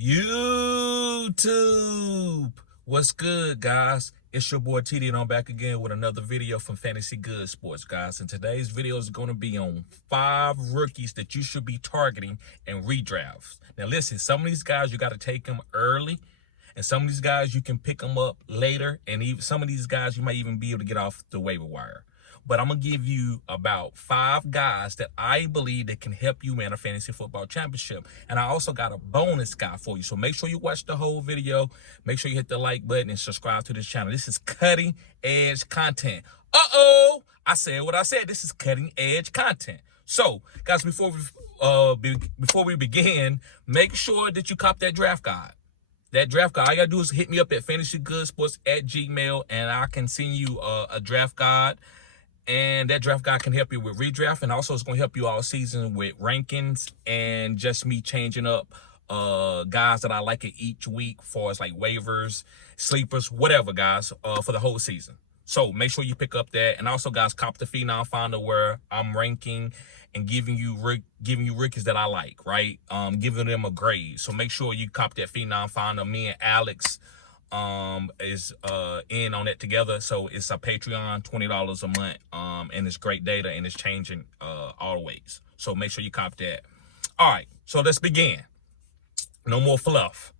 YouTube, what's good, guys? It's your boy TD, and I'm back again with another video from Fantasy Good Sports, guys. And today's video is going to be on 5 rookies that you should be targeting in redrafts. Now, listen, some of these guys you got to take them early, and some of these guys you can pick them up later, and even some of these guys you might even be able to get off the waiver wire. But I'm going to give you about 5 guys that I believe that can help you win a fantasy football championship. And I also got a bonus guy for you. So make sure you watch the whole video. Make sure you hit the like button and subscribe to this channel. This is cutting edge content. I said what I said. This is cutting edge content. So, guys, before we begin, make sure that you cop that draft guide. That draft guide, all you gotta do is hit me up at fantasygoodsports@gmail.com, and I can send you a draft guide. And that draft guide can help you with redraft, and also it's going to help you all season with rankings and just me changing up guys that I like it each week for as like waivers, sleepers, whatever, guys, for the whole season. So make sure you pick up that. And also, guys, cop the Phenom Finder, where I'm ranking and giving you rookies that I like, right? Giving them a grade. So make sure you cop that Phenom Finder. Me and Alex is in on it together. So it's a Patreon, $20 a month, and it's great data, and it's changing always. So make sure you cop that. All right, so let's begin. No more fluff.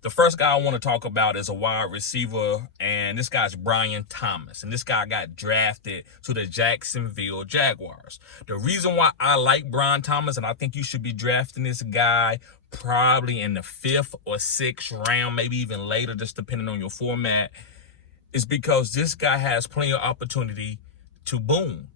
The first guy I want to talk about is a wide receiver, and this guy's Brian Thomas. And this guy got drafted to the Jacksonville Jaguars. The reason why I like Brian Thomas, and I think you should be drafting this guy probably in the 5th or 6th round, maybe even later, just depending on your format, is because this guy has plenty of opportunity to boom.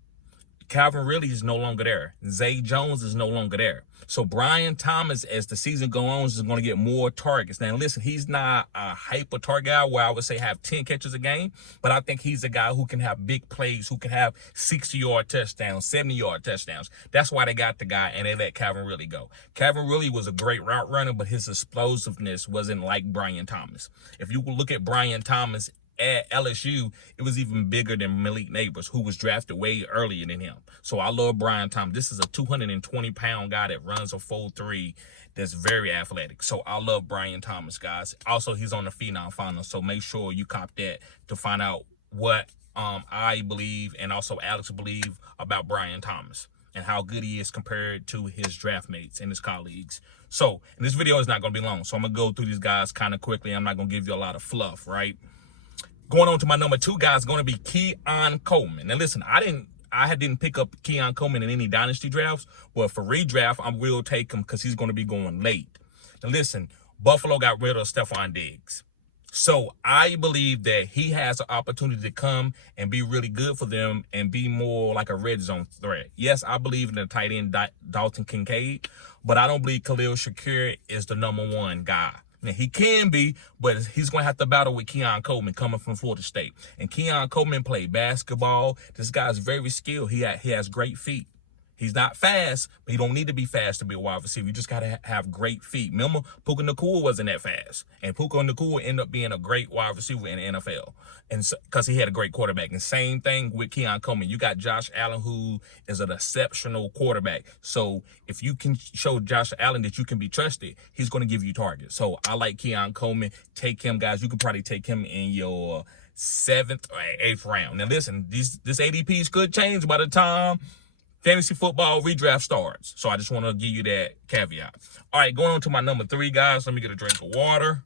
Calvin Ridley is no longer there. Zay Jones is no longer there. So Brian Thomas, as the season goes on, is going to get more targets. Now, listen, he's not a hyper target guy where I would say have 10 catches a game, but I think he's a guy who can have big plays, who can have 60-yard touchdowns, 70-yard touchdowns. That's why they got the guy, and they let Calvin Ridley go. Calvin Ridley was a great route runner, but his explosiveness wasn't like Brian Thomas. If you look at Brian Thomas at LSU, it was even bigger than Malik Neighbors, who was drafted way earlier than him. So I love Brian Thomas. This is a 220-pound guy that runs a 4.3 that's very athletic. So I love Brian Thomas, guys. Also, he's on the Phenom Finder, so make sure you cop that to find out what I believe and also Alex believe about Brian Thomas and how good he is compared to his draft mates and his colleagues. So, and this video is not going to be long, so I'm going to go through these guys kind of quickly. I'm not going to give you a lot of fluff, right? Going on to my number 2 guy is going to be Keon Coleman. Now, listen, I didn't pick up Keon Coleman in any dynasty drafts, but for redraft, I will take him because he's going to be going late. Now, listen, Buffalo got rid of Stephon Diggs. So I believe that he has an opportunity to come and be really good for them and be more like a red zone threat. Yes, I believe in the tight end Dalton Kincaid, but I don't believe Khalil Shakir is the number 1 guy. Now, he can be, but he's going to have to battle with Keon Coleman coming from Florida State. And Keon Coleman played basketball. This guy's very skilled. He has great feet. He's not fast, but he don't need to be fast to be a wide receiver. You just got to have great feet. Remember, Puka Nacua wasn't that fast. And Puka Nacua ended up being a great wide receiver in the NFL. And so, because he had a great quarterback. And same thing with Keon Coleman. You got Josh Allen, who is an exceptional quarterback. So if you can show Josh Allen that you can be trusted, he's going to give you targets. So I like Keon Coleman. Take him, guys. You can probably take him in your 7th or 8th round. Now, listen, this ADPs could change by the time fantasy football redraft starts. So I just want to give you that caveat. All right, going on to my number 3, guys. Let me get a drink of water.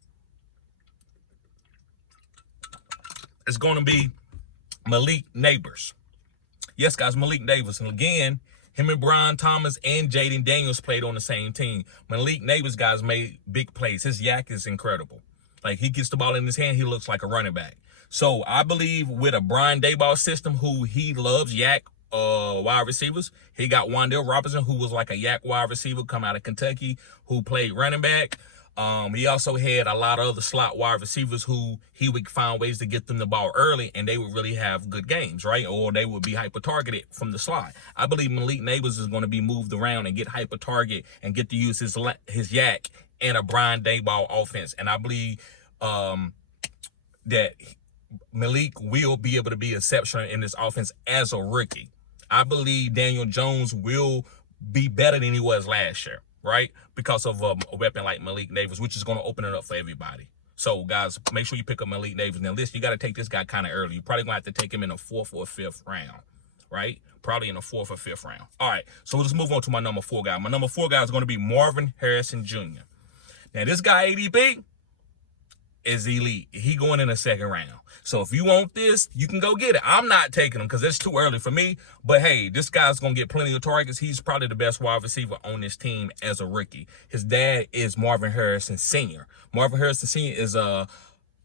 It's going to be Malik Neighbors. Yes, guys, Malik Neighbors. And again, him and Brian Thomas and Jaden Daniels played on the same team. Malik Neighbors, guys, made big plays. His yak is incredible. Like, he gets the ball in his hand, he looks like a running back. So I believe with a Brian Daboll system, who he loves yak wide receivers. He got Wan'Dale Robinson, who was like a yak wide receiver, come out of Kentucky, who played running back. He also had a lot of other slot wide receivers who he would find ways to get them the ball early, and they would really have good games, right? Or they would be hyper-targeted from the slot. I believe Malik Neighbors is going to be moved around and get hyper-target and get to use his yak in a Brian Daboll offense. And I believe that Malik will be able to be exceptional in this offense as a rookie. I believe Daniel Jones will be better than he was last year. right? Because of a weapon like Malik Davis, which is going to open it up for everybody. So, guys, make sure you pick up Malik Davis. Now, listen, you got to take this guy kind of early. You're probably going to have to take him in the 4th or 5th round, right? Probably in the 4th or 5th round. All right, so let's move on to my number 4 guy. My number 4 guy is going to be Marvin Harrison Jr. Now, this guy, ADP, is elite. He going in the 2nd round. So if you want this, you can go get it. I'm not taking him because it's too early for me. But hey, this guy's going to get plenty of targets. He's probably the best wide receiver on this team as a rookie. His dad is Marvin Harrison Sr. Marvin Harrison Sr. is a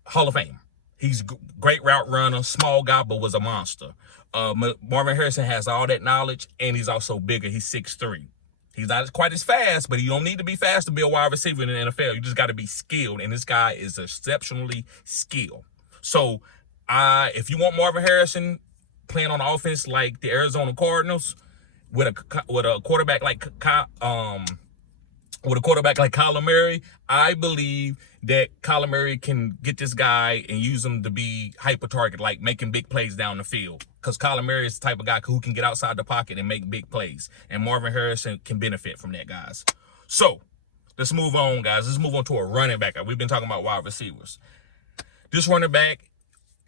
Hall of Fame. He's great route runner, small guy, but was a monster. Marvin Harrison has all that knowledge, and he's also bigger. He's 6'3". He's not quite as fast, but you don't need to be fast to be a wide receiver in the NFL. You just got to be skilled, and this guy is exceptionally skilled. So, if you want Marvin Harrison playing on offense like the Arizona Cardinals with a quarterback like Kyler Murray, I believe that Kyler Murray can get this guy and use him to be hyper target, like making big plays down the field. Because Kyler Murray is the type of guy who can get outside the pocket and make big plays. And Marvin Harrison can benefit from that, guys. So, let's move on, guys. Let's move on to a running back. We've been talking about wide receivers. This running back,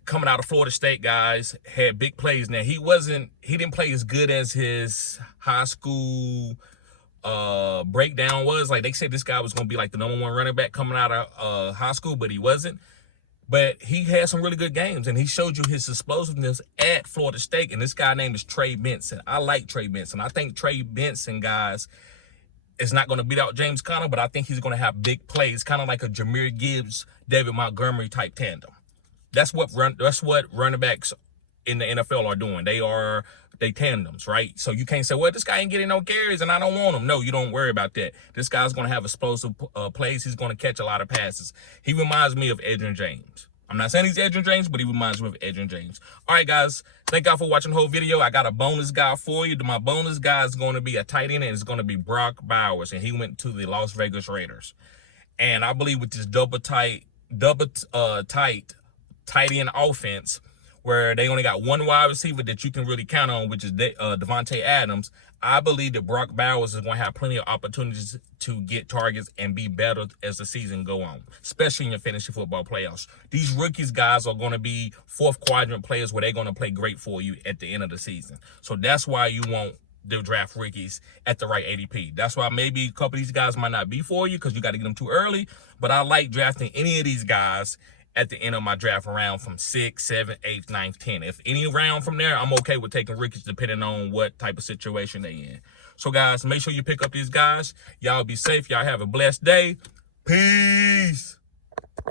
coming out of Florida State, guys, had big plays. Now, he didn't play as good as his high school breakdown was. Like, they said this guy was going to be like the #1 running back coming out of high school, but he wasn't. But he had some really good games, and he showed you his explosiveness at Florida State. And this guy name is Trey Benson. I like Trey Benson. I think Trey Benson, guys, is not going to beat out James Conner, but I think he's going to have big plays, kind of like a Jahmyr Gibbs, David Montgomery type tandem. That's what running backs in the NFL are doing. They tandems, right? So you can't say, well, this guy ain't getting no carries and I don't want him. No, you don't worry about that. This guy's going to have explosive plays. He's going to catch a lot of passes. He reminds me of Edgerrin James. I'm not saying he's Edgerrin James, but he reminds me of Edgerrin James. All right, guys. Thank y'all for watching the whole video. I got a bonus guy for you. My bonus guy is going to be a tight end, and it's going to be Brock Bowers, and he went to the Las Vegas Raiders. And I believe with this double tight end offense, where they only got one wide receiver that you can really count on, which is Devontae Adams, I believe that Brock Bowers is going to have plenty of opportunities to get targets and be better as the season go on, especially in your fantasy football playoffs. These rookies, guys, are going to be 4th quadrant players where they're going to play great for you at the end of the season. So that's why you want to draft rookies at the right ADP. That's why maybe a couple of these guys might not be for you because you got to get them too early. But I like drafting any of these guys at the end of my draft round from 6, 7, 8, 9, 10. If any round from there, I'm okay with taking rookies depending on what type of situation they in. So, guys, make sure you pick up these guys. Y'all be safe. Y'all have a blessed day. Peace.